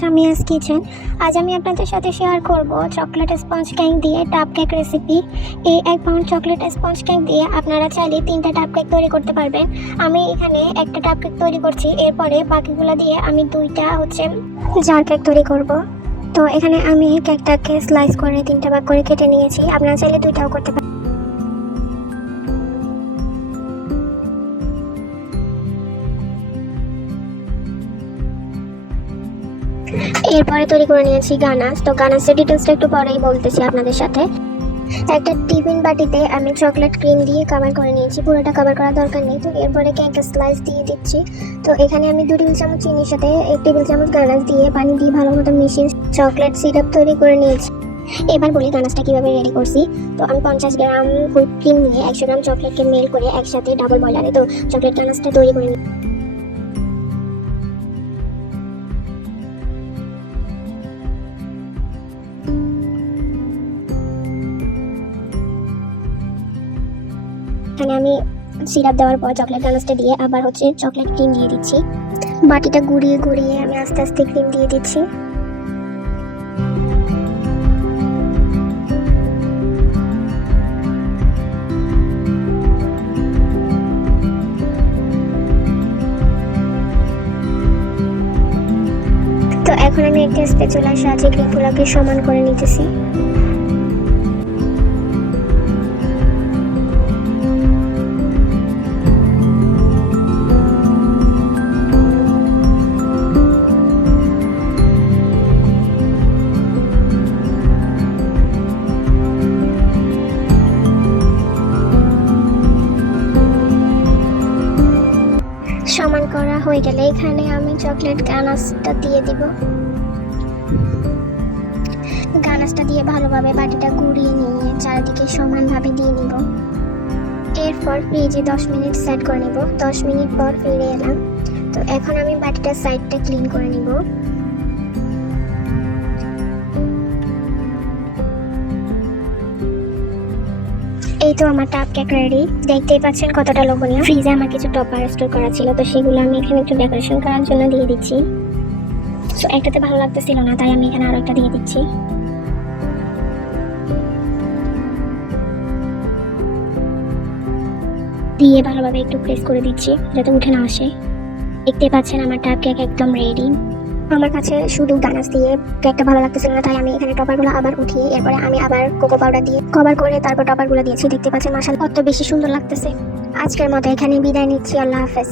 জামিয়াস kitchen. আজ আমি আপনাদের সাথে শেয়ার করব চকলেট স্পঞ্জ কেক দিয়ে টাপ কেক রেসিপি। এই 1 পাউন্ড চকলেট স্পঞ্জ কেক দিয়ে আপনারা চাইলে 3টা টাপ কেক তৈরি করতে পারবেন। আমি এখানে একটা টাপ কেক তৈরি করছি, এরপরে বাকিগুলো দিয়ে আমি 2টা জার কেক তৈরি করব। তো এখানে আমি কেকটাকে স্লাইস করে 3টা ভাগ করে কেটে নিয়েছি, আপনারা চাইলে 2টাও করতে পারেন। এরপরে তৈরি করে নিয়েছি গানাশ। তো গানাশের ডিটেলসটা একটু পরেই বলতেছি আপনাদের সাথে। একটা টিফিন বাটিতে আমি চকলেট ক্রিম দিয়ে কভার করে নিয়েছি, পুরোটা কভার করার দরকার নেই। তো এরপরে কেকের স্লাইস দিয়ে দিচ্ছি। তো এখানে আমি 2 টেবিল চামচ চিনির সাথে 1 টেবিল চামচ গানাশ দিয়ে পানি দিয়ে ভালো মতো মিশিয়ে চকলেট সিরাপ তৈরি করে নিয়েছি। এবার বলি গানাশটা কীভাবে রেডি করছি। তো আমি 50 গ্রাম হুইপ ক্রিম নিয়ে 100 গ্রাম চকলেটকে মেল্ট করে একসাথে ডাবল বয়লারে তো চকলেট গানাশটা তৈরি করে নিই। এখানে আমি সিরাপ দেওয়ার পর চকলেট গানাশটা দিয়ে আবার চকলেট ক্রিম দিয়ে দিচ্ছি। বাটিটা ঘুরিয়ে ঘুরিয়ে আমি আস্তে আস্তে ক্রিম দিয়ে দিচ্ছি। তো এখন আমি একটা স্প্যাচুলার সাহায্যে ক্রিমগুলোকে সমান করে নিতেছি। সমান করা হয়ে গেলে এখানে আমি চকলেট গানাশটা দিয়ে দিব। গানাশটা দিয়ে ভালোভাবে বাটিটা ঘুরিয়ে নিয়ে চারিদিকে সমানভাবে দিয়ে নিব। এরপর ফ্রিজে 10 মিনিট সেট করে নিব। 10 মিনিট পর ফিরে এলাম। তো এখন আমি বাটিটার সাইডটা ক্লিন করে নিব। এই তো আমার টাপ কেক রেডি। দেখতেই পাচ্ছেন কতটা লোভনীয়। ফ্রিজে আমার কিছু টপার স্টোর করা ছিল, তো সেগুলো আমি এখানে একটু ডেকোরেশন করার জন্য দিয়ে দিচ্ছি। তো একটাতে ভালো লাগতেছিল না, তাই আমি এখানে আরো একটা দিয়ে দিচ্ছি। দিয়ে ভালোভাবে একটু প্রেস করে দিচ্ছি যাতে উঠে না আসে। দেখতে পাচ্ছেন আমার টাপ কেক একদম রেডি। আমার কাছে শুধু গানাশ দিয়ে কেকটা ভালো লাগতেছিল না, তাই আমি এখানে টপারগুলো আবার উঠিয়ে এরপরে আমি আবার কোকো পাউডার দিয়ে কভার করে তারপর টপারগুলো দিয়েছি। দেখতে পাচ্ছেন মাশাআল্লাহ কত বেশি সুন্দর লাগতেছে। আজকের মতো এখানে বিদায় নিচ্ছি। আল্লাহ হাফেজ।